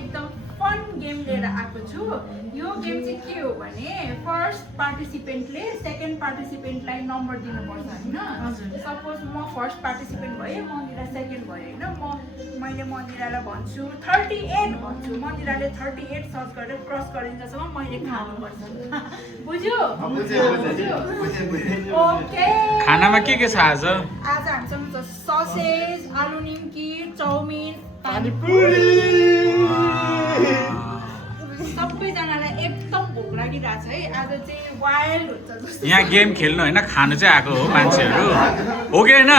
एकदम fun game लिएर आएको छु यो गेम चाहिँ के हो भने फर्स्ट पार्टिसिपेन्टले सेकेन्ड पार्टिसिपेन्टलाई नम्बर दिनुपर्छ होइन सपोज म फर्स्ट पार्टिसिपेन्ट भएँ मन्दिरा सेकेन्ड भयो होइन मैले मन्दिरालाई भन्छु 38 भन्छु मन्दिराले 38 सर्च गरेर क्रस गरिन्जेलसम्म मैले खानुपर्छ बुझ्यो ओके खानामा के छ आज आज हामीसँग ससेज आलु निम्की चाउमिन पानीपुरी सबैजनालाई एकदम भोक लागिरहेछ है आज चाहिँ वाइल्ड हुन्छ जस्तो यहाँ गेम खेल्नु होइन खानु चाहिँ आएको हो मान्छेहरू हो कि होइन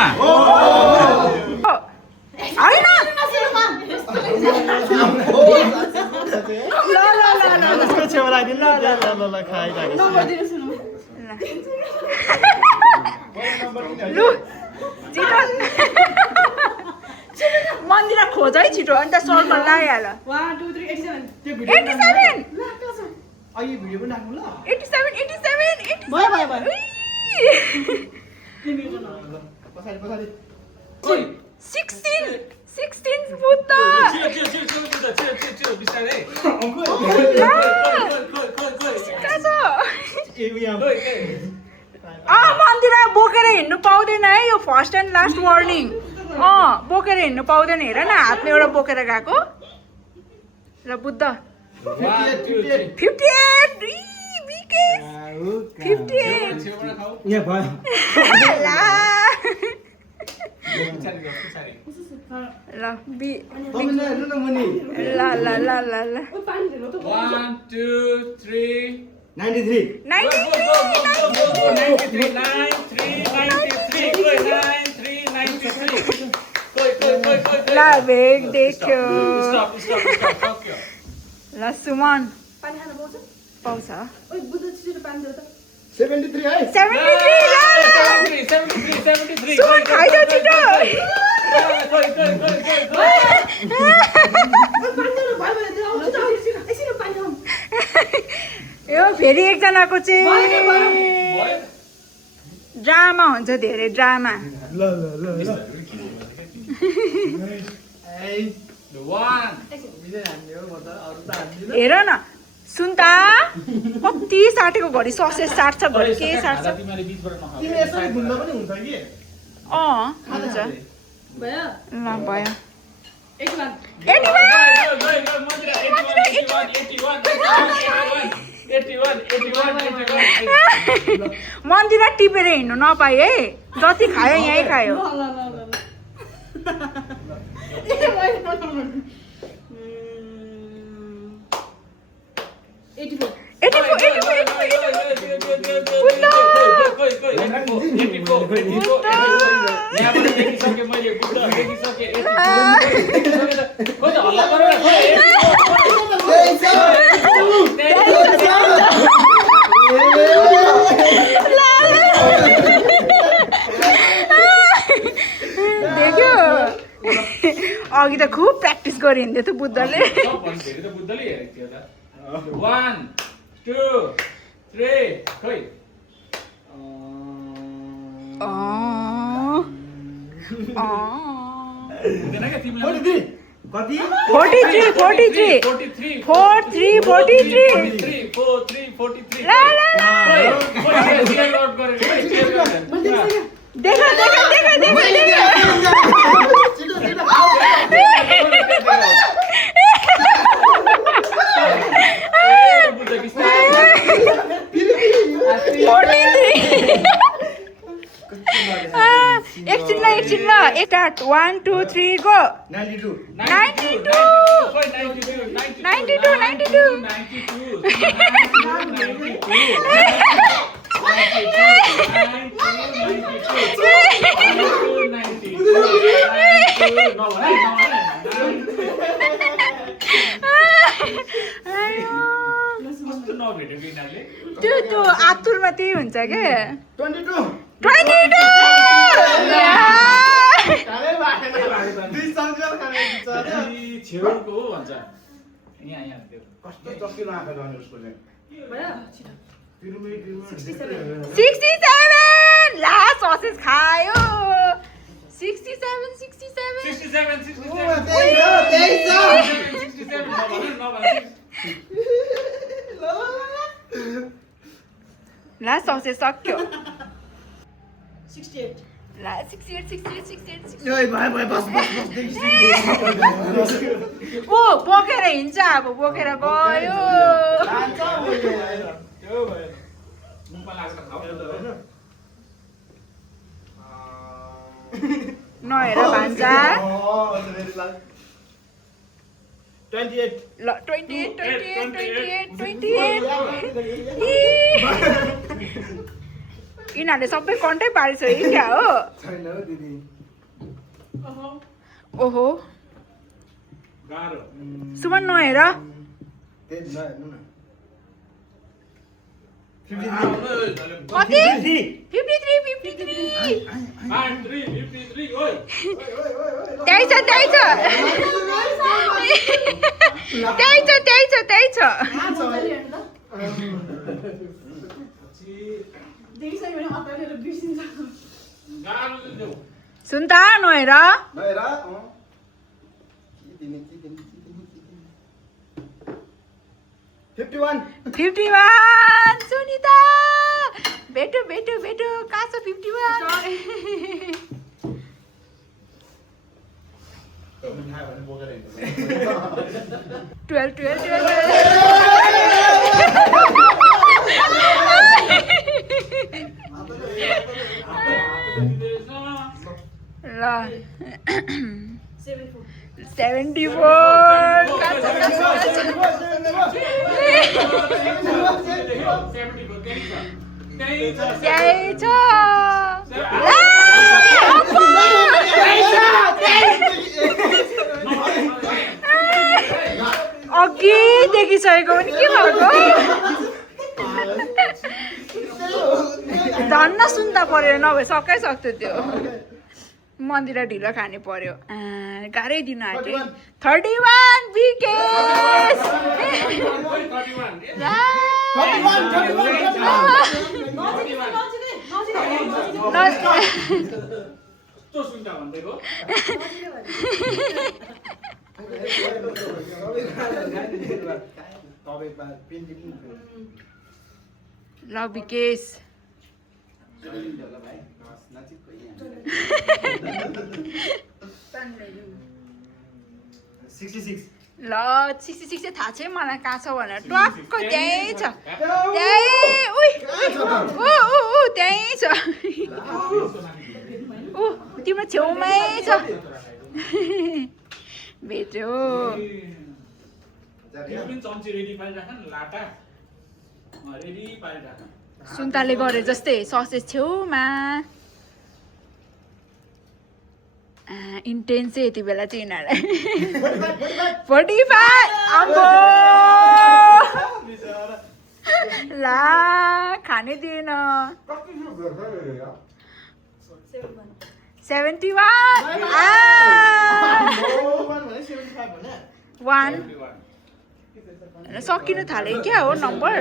मन्दिरा खोज है छिटो अन्त सर्कल लगाइहाल 1 2 3 87 अहिले भिडियो पनि राख्नु ल 87 भयो पछाडी 16 बुद्ध मन्दिरा बोकेर हिँड्नु पाउँदैन है यो फर्स्ट एन्ड लास्ट वार्निङ बोकेर हिँड्नु पाउँदैन हेर न हातले एउटा बोकेर गएको ल बुद्ध 58 भेग देख्यो ल सुमन पाउँछ 73 है 73 सुमन खाइदेऊ छिटो यो फेरि एकजनाको चाहिँ ड्रामा हुन्छ धेरै ड्रामा हेर न सुन्ता कति साटेको घरि ससेज साट्छ घरि के साट्छ हुन्छ ल भयो मन्दिरा टिपेर हिँड्नु नपाए है जति खायो यहीँ खायो देख्यो अघि त खुब प्र्याक्टिस गरि हिँड्दै थियो बुद्धले 1 2 3 खै 43 देखा एकछिन ल स्टार्ट 1 2 3 गो 92 त्यो आतुरमा त्यही हुन्छ के 22 छेउको हो भन्छ यहाँ कस्तो चस्किलो आँखा जाने उसको चाहिँ 67 लास्ट ससेज खायो 67 67 तेइस ला सक्सेस सक्यो 68 ला 68 ओइ भाइ भाइ बस बस बस ओ बोकेर हिँड्छ अब बोकेर गयो नहेर भान्जा 28 ल 28 यिनीहरूले सबै कन्टै पारिसक्यो क्या हो छैन हो दिदी ओहो सुमन नहेर त्यही नहेर्नु न कति 53 त्यही छ देखिसक्यो भने अगाडि बिर्सिन्छ सुन त नहेर नहेर के दिने 51 सुनिता भेटो कहाँ छ 51 ल 74 त्यही छ अघि देखिसकेको पनि के भएको धन्न सुन्दा पर्यो नभए सकै सक्थ्यो त्यो मन्दिर ढिलो खाने पर्यो गाह्रै दिन आँट्यो 31 विकेस ल विकेश 66 ल 66 चाहिँ थाहा छैन मलाई कहाँ छ भनेर टक्क त्यही छ त्यही त्यही छ तिम्रो छेउमै छ भेट्यो सुन्ताले गरे जस्तै ससेज छेउमा इन्टेन्स चाहिँ यति बेला चाहिँ यिनीहरूलाई 45 अम्बो ला खानै दिएन 71 1 सकिनु थाल्यो क्या हो नम्बर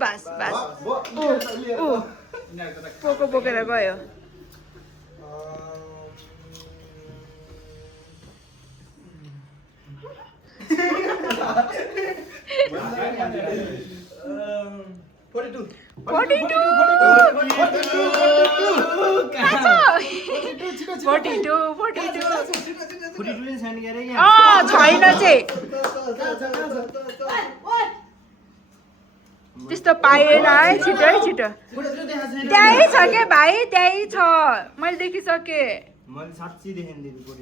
बास पोको बोकेर गयो छैन चाहिँ त्यस्तो पाएन है छिटो त्यही छ के भाइ त्यही छ मैले देखिसकेँ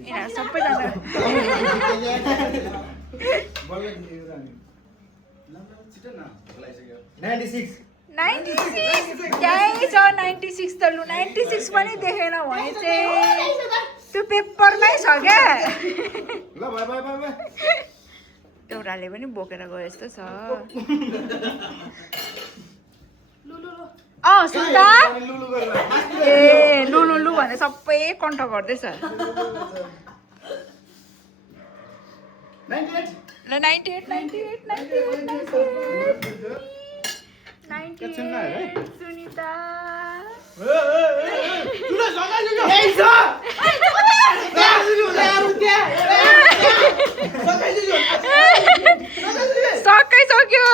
यिनीहरू सबैजना 96 त्यही छ 96 त लु 96 पनि देखेन भने चाहिँ त्यो पेपरमै छ क्या एउटाले पनि बोकेर गयो जस्तो छ सुन्दा ए लु भने सबै कन्ठ गर्दैछ 98 ल 98 98 98 सुनिता सकिसक्यो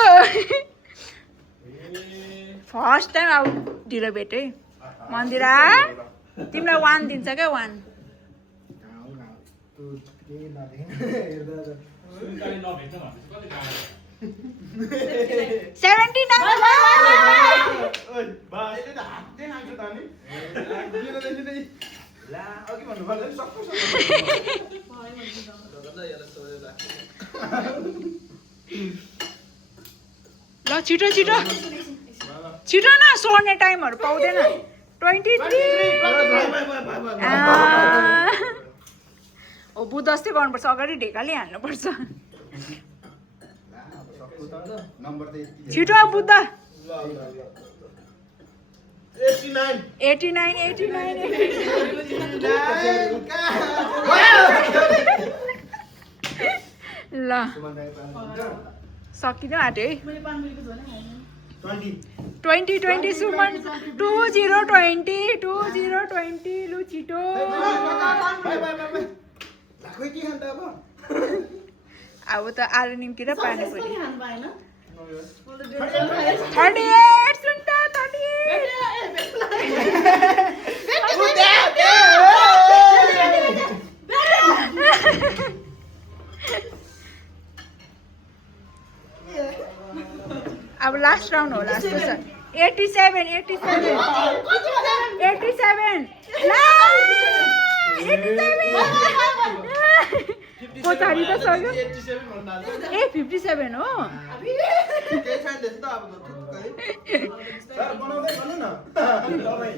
फर्स्ट टाइम अब ढिलो भेटे मन्दिरा तिमीलाई 1 दिन्छ क्या 1 ल छिटो छिटो छिटो न सोर्ने टाइमहरू पाउँदैन 23 ओ बुध जस्तै गर्नुपर्छ अगाडि ढेकाले हाल्नुपर्छ नम्बर त यति छिटो बुद्ध 89 ल सकिनु आँट्यो है मैले पानीको झोल खाएँ 2020 सुमन 2020 लु छिटो अब त आलु निम्की र पानीपुरी खानु पाएन 38 सुन त 38 अब लास्ट राउन्ड होला जस्तो छ 87 ला 87 पछाडि त सक्यो ए 57 हो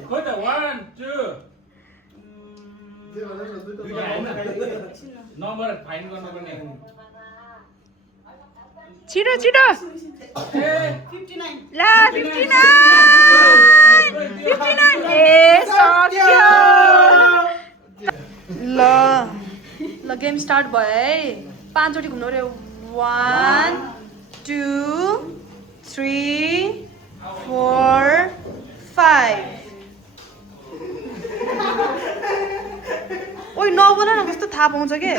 खोइ त 1 2 नम्बर फाइन गर्नुपर्ने छिटो छिटो 59 ला 59 ए सक्यो ल गेम स्टार्ट भयो है 5 चोटि घुम्नु रे 1 2 3 4 5 ओइ नबोला न कस्तो थाहा पाउँछ के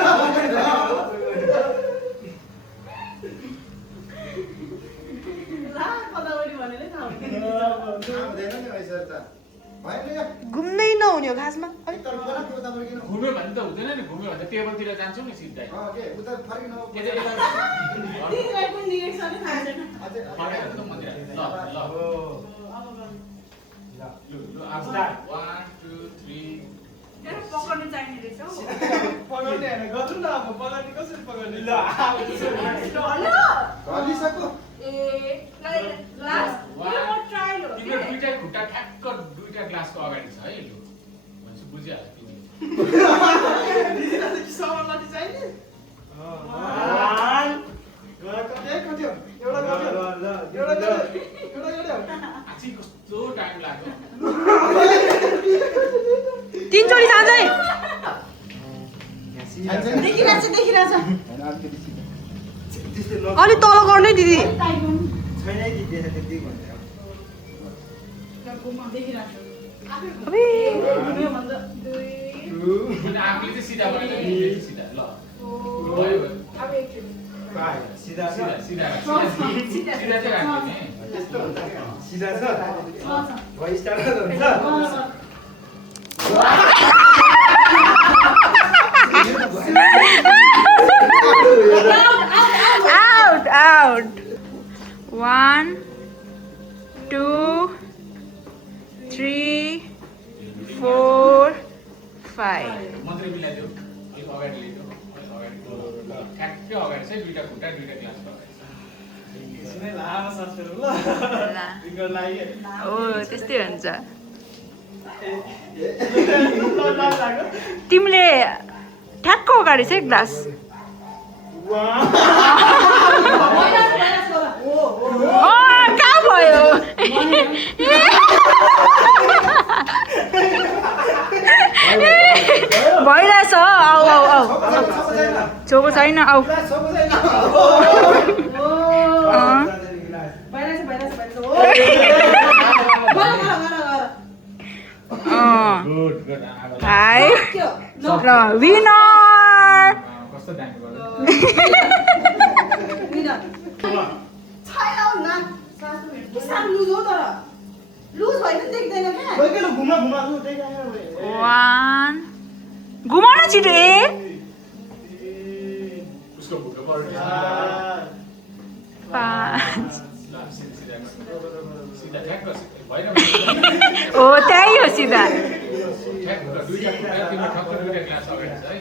घुम्दै नहुने हो खासमा घुम्यो भने त हुँदैन नि घुम्यो भने त टेबलतिर जान्छौँ नि सिधै दिदीलाई पनि रिएक्सनै थाहा छैन फर्केर त मन्दिर ल अब स्टार्ट 1 2 3 पकाउनु चाहिने रहेछ हौ पगाउने हैन गर्नु न अब पगाउने कसरी पगाउने ल ए लास्ट यो ट्रायल हो तिम्रो दुईटा खुट्टा ठ्याक्क दुईटा ग्लासको अगाडि छ है लु भनेपछि बुझिहाल्यो तिमीले आछि कस्तो टाइम लाग्यो 3 चोटि जान्छ है देखिरहेछ अलि तल गर्नु है दिदी अबे अनि आफूले चाहिँ सिधा बनाएर तिमीले चाहिँ सिधा ल भयो अब एकचोटि सिधा चाहिँ राख्यो नि सिधा छ भयो स्टार्ट हुन्छ out 1 2 3 4 5 मन्त्र मिलाइदियो अलिक अगाडि लिइदियो अलिक अगाडि ठ्याक्कै अगाडि चाहिँ दुईटा खुट्टा दुईटा ग्लासको अगाडि ओ त्यस्तै हुन्छ तिमीले ठ्याक्क अगाडि चाहिँ ग्लास कहाँ भयो भइरहेछ आऊ छोको छैन आऊ गुड गुड हाई ल विनर कस्तो दामी गर्यो वान घुमाउ न छिटो ए उसको भुटो पर्यो 5 सिधा ठ्याक्क भएन हो त्यही हो सिधा ठ्याक्क दुईटा खुट्टा तिम्रो ठक्क दुईटा ग्लास अगाडि छ है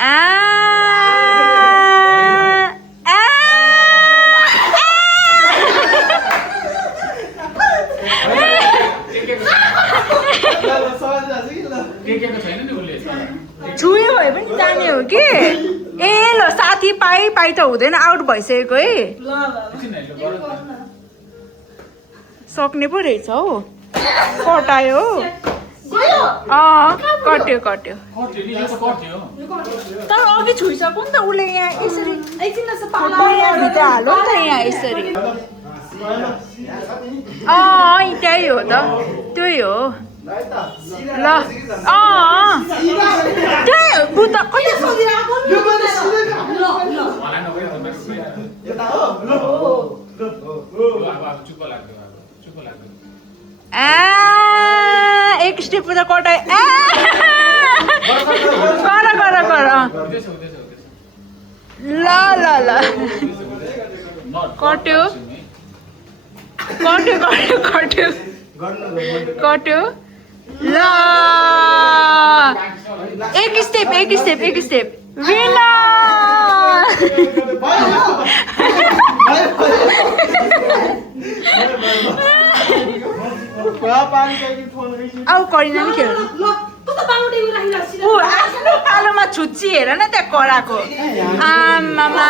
आ टेकेको छैन नि उसले छुयो भए पनि जाने हो कि ए ल साथी पाइ त हुँदैन आउट भइसकेको है सक्ने पो रहेछ हौ कटायो कट्यो कट्यो नि यो त कट्यो तर अघि छुइसक्यो नि त उसले यहाँ यसरी भित्र हाल्यो नि त यहाँ यसरी त्यही हो त त्यही हो ल त्यही हो बुद्ध कति मलाई नभए अब चुप्प लाग्यो चुप्प लाग्यो एक स्टेप त कटाइ गर हुँदैछ हुँदैछ ल ल ल कट्यो कट्यो कट्यो कट्यो कट्यो ल एक स्टेप विनर आऊ करिना नि खेल्नु ऊ आफ्नो पालोमा छुच्ची हेर न त्यहाँ कराको आमामा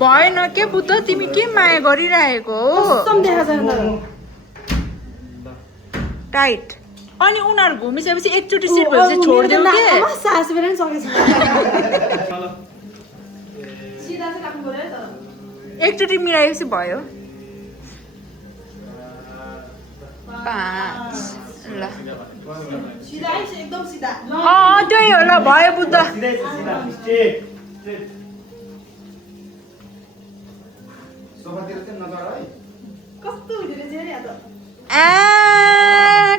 भएन के बुद्ध तिमी के माया गरिरहेको हो टाइट अनि उनीहरू घुमिसकेपछि एकचोटि सिट भएपछि छोडिदेऊ के एकचोटि मिलाएपछि भयो 5 ल त्यही हो ल भयो बुद्ध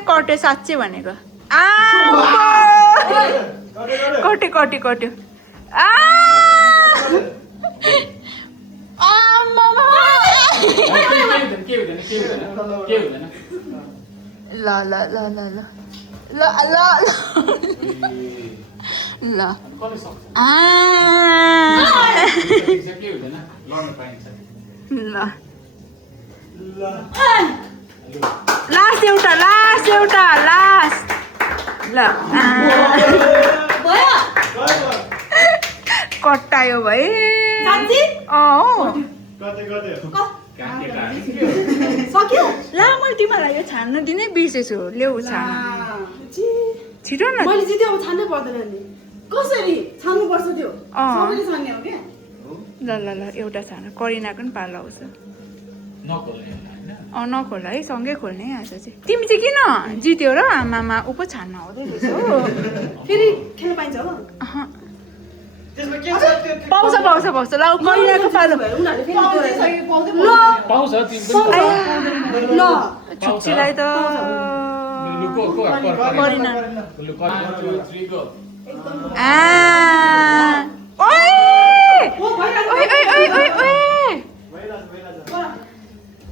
कट्यो साँच्चै भनेको कट्यो कट्यो कट्यो ल ल ल ल ल ल ल ल ल लास्ट एउटा ल कटायो भाइ ला मैले तिमीलाई यो छान्न दिनै बिर्सेछु ल्याउ छान्न छिटो न मैले जित्यो अब छान्नै पर्दैन नि कसरी छान्नु पर्छ त्यो सबैले छान्ने हो के ल ल ल एउटा छान करिनाको पनि पालो आउँछ नखोला है सँगै खोल्ने आज चाहिँ तिमी चाहिँ किन जित्यो र आमामा ऊ पो छान्न आउँदै रहेछ हो फेरि खेल्न पाइन्छ हो पाउँछ ल करिनाको पालो ल छुच्चीलाई त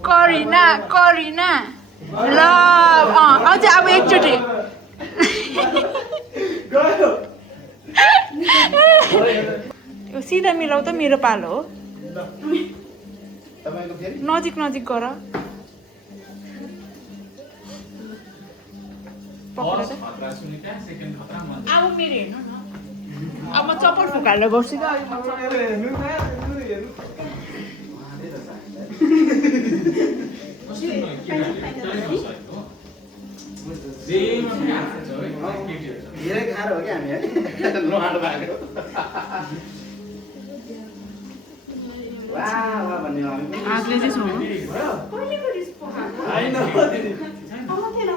करिना करिना ल अझै अब एकचोटि यो सिधा मिलाउ त मेरो पालो हो नजिक गर अब मेरो हेर्नु न अब म चप्पल फुकालेर गर्छु धेरै खाएर हो क्या हामी है नहाल्नु भएको वाह वाह भन्ने हो हामी पनि। आगले चाहिँ छोड्नु कहिलेको रिस पोखाएको होइन दिदी अँ के न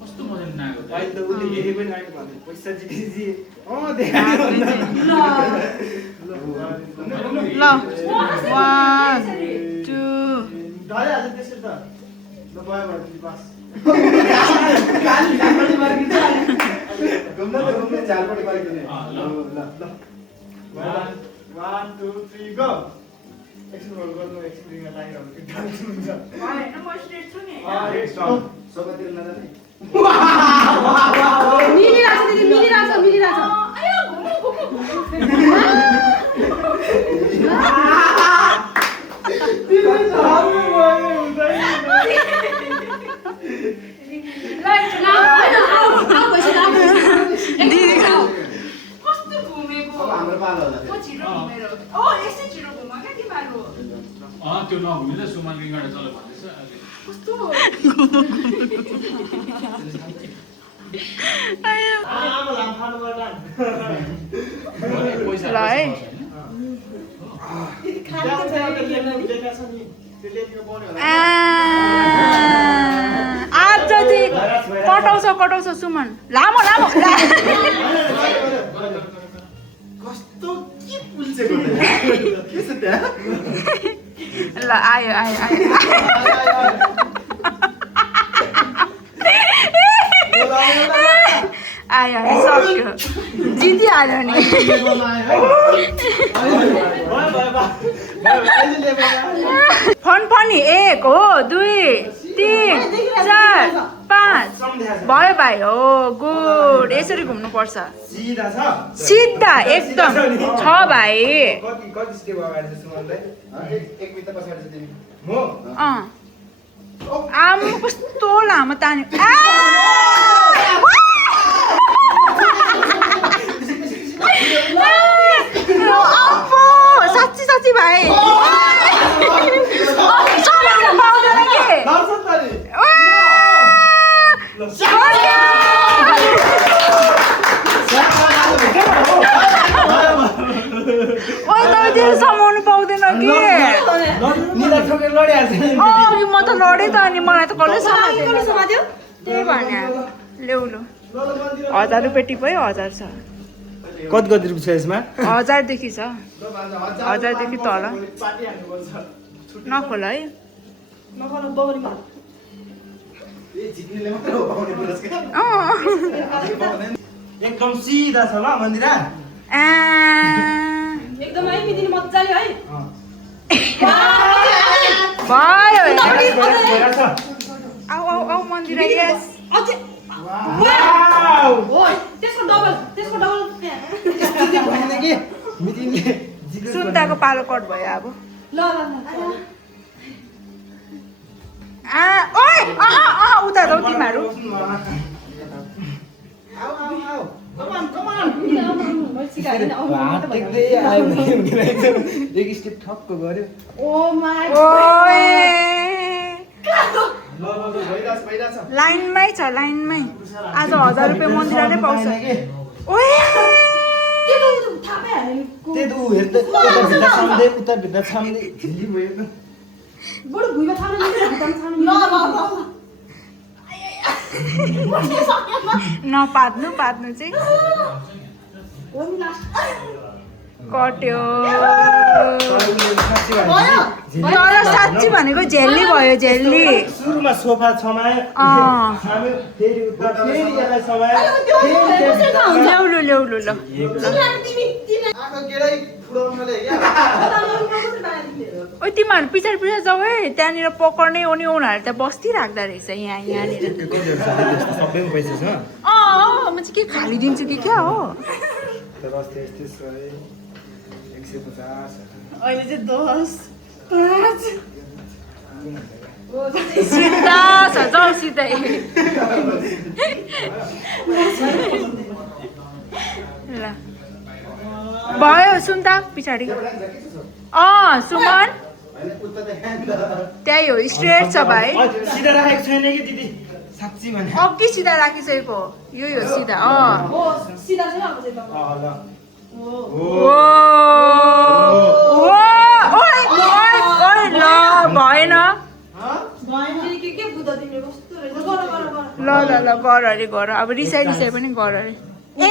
कस्तो मजा नआएको त। अहिले त उसले लेखे पनि आएको भने पैसा जितेपछि ल 1 2 ढलिहाल्छ त्यसरी त ल भयो भयो दिदी पास काली झालपट्टि फर्किन्छ घुम्न त घुम्ने झालपट्टि फर्किने ल। ल ल 1 2 3 गो एकछिन होल्ड गर्नु एकछिन रिङमा लागिरहनु कि डान्स हुन्छ होइन म स्ट्रेट छु नि सबैतिर नजाने मिलिरहेछ दिदी मिलिरहेछ आयो घुमु घुमु तिमीले त हाम्रो भयो हुँदैन कस्तो घुमेको अब हाम्रो पालो होला म छिटो घुमेर यसै छिटो घुम क्या तिमीहरू त्यो नघुम्ने त सुमन रिङबाट चल भन्दैछ अहिले। कस्तो आमा लाम्फानुबाट पैसा ल है। लेखा छ नि त्यो लेखेको पाउने होला आज चाहिँ कटाउँछ सुमन लामो लामो कस्तो के पुल्सेको के छ त्यहाँ ल आयो सक्यो जितिहाल्यो नि फन फनी 1 हो 2 3 4 5 भयो भाइ हो गुड यसरी घुम्नुपर्छ सिधा छ सिधा एकदम छ भाइ कति कति स्टेप अगाडि छ सुमनलाई एक मिटर पछाडि चाहिँ तिमी म आम कस्तो लामो तान्यो साँच्ची साँच्ची भाइ पाउँदैन के लाउँछ त नि त्यो समाउनु पाउँदैन कि निला ठोकेर लडिहाल्छ अघि म त लडेँ त अनि मलाई त कसले समात्यो त्यही भने ल्याउ लु 1000 रुपियाँ टिपै 1000 छ कति कति रुपियाँ छ यसमा 1000 देखि छ 1000 देखि तल पार्टी हाल्नुपर्छ नखोल है जित्नेले मात्र हो पाउने पुरस्कार एकदम सिधा छ ल मन्दिरा एकदम है मिदिनी मजाले है भयो भइरहेछ आउ आउ आउ मन्दिरा यस अझै वाउ ओइ त्यसको डबल भएन कि मिटिङले सुन्ताको पालो कट भयो अब ल ओइ उता रौ तिमीहरू आउ आउ आउ कमान कमान हात टेक्दै आयो भने एक स्टेप ठक्क गर्यो ओ माय ओए ल भइरहेछ लाइनमै छ लाइनमै आज 1000 रुपियाँ मन्दिरा नै पाउँछ ओए थापै हाल्यो त्यही त ऊ हेर्दै उता भित्र छाम्दै झिली भयो त बडु भुइँमा थाल्नु नपाद्नु चाहिँ कट्यो तर साँच्ची भनेको झेल्ली भयो झेल्ली सुरुमा सोफा छमायो हामी फेरि उता फेरि यसलाई समायो ल्याउलु ल आँखा केरै फुडाउनले क्या ओ तिमीहरू पछाडि जाऊ है त्यहाँनिर पकड्ने हो नि उनीहरू त बस्ती राख्दा रहेछ यहाँनिर सबैमा पैसा छ म चाहिँ के खालिदिन्छु कि क्या हो तर अस्ति यस्तै 150 अहिले चाहिँ 10 5 सिधा छ जाऊ सिधै ल भयो सुन त पछाडि सुमन होइन उता देखायो नि त त्यही हो स्ट्रेट छ भाइ सिधा राखेको छैन कि दिदी साँच्ची भने अघि सिधा राखिसकेको हो यही हो सिधा हो सिधा चाहिँ अब चाहिँ तपाईँ ल ओ ओइ ल भएन के बुझ्दा तिमीले कस्तो रहेछ गर गर गर ल गर अरे गर अब रिसाइ पनि गर अरे ए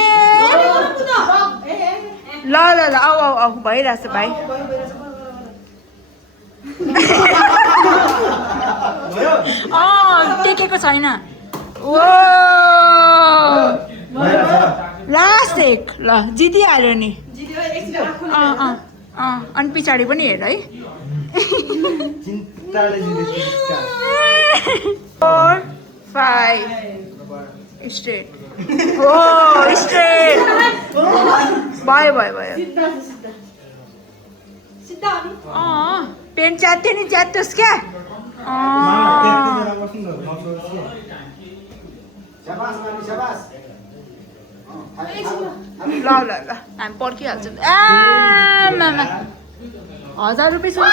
ल आऊ भइरहेछ भाइ टेकेको छैन ओ लास्ट एक ल जितिहाल्यो नि अनि पछाडि पनि हेर है चिन्ताले जित्यो 4 5 स्ट्रेट हो स्ट्रेट भयो सिधा सिधा अनि पेन च्यात्थ्यो नि च्यात्तोस् क्या शाबास मामी शाबास ल हामी पर्खिहाल्छौँ मामा 1000 रुपियाँ सुन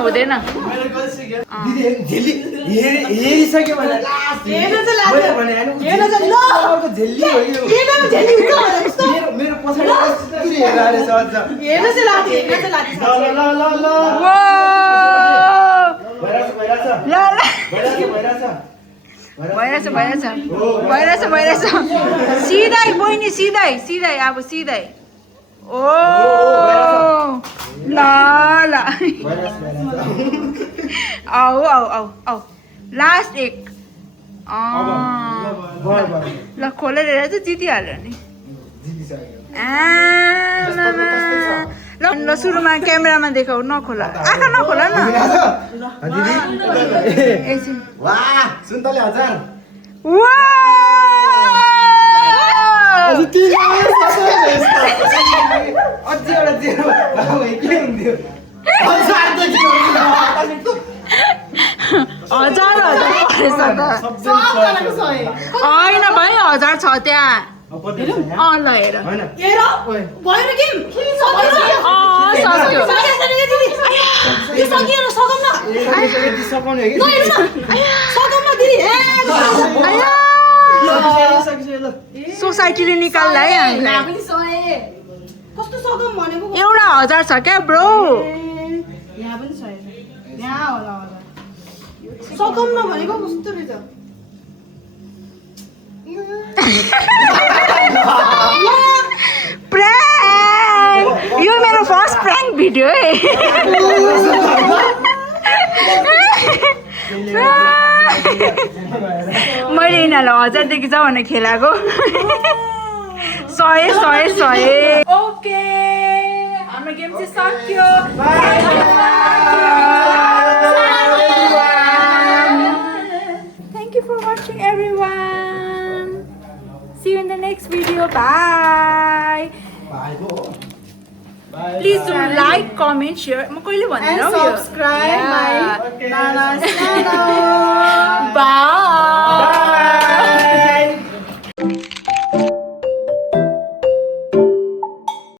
हुँदैन दिदी हेरिसक्यो भने मेरो पछाडि कस्तो हेरेर अझ भइरहेछ सिधै बहिनी सिधै अब सिधै ओ ल आऊ लास्ट एक ल खोलेर हेरेर चाहिँ जितिहाल्यो नि ल सुरुमा क्यामेरामा देखाऊ नखोला आँखा नखोला न एकछिन वाह सुन्तले 1000 अझै एउटा जेरो के हुन्थ्यो 1000 परेछ त होइन भाइ 1000 छ त्यहाँ ल हेर सोसाइटीले निकाल्दा है हामीलाई कस्तो सकम भनेको एउटा 1000 छ क्या ब्रो यहाँ पनि छैन यहाँ होला सकम नभनेको कस्तो रहेछ प्राङ्क यो मेरो फर्स्ट प्राङ्क भिडियो है मैले यिनीहरूलाई 1000 देखि छ भने खेलाएको 100 ओके हाम्रो गेम चाहिँ सक्यो Thank you for watching everyone. See you in the next video. Bye. Please do like, comment, share. म कहिले भन्दिनँ And subscribe my Nana's channel.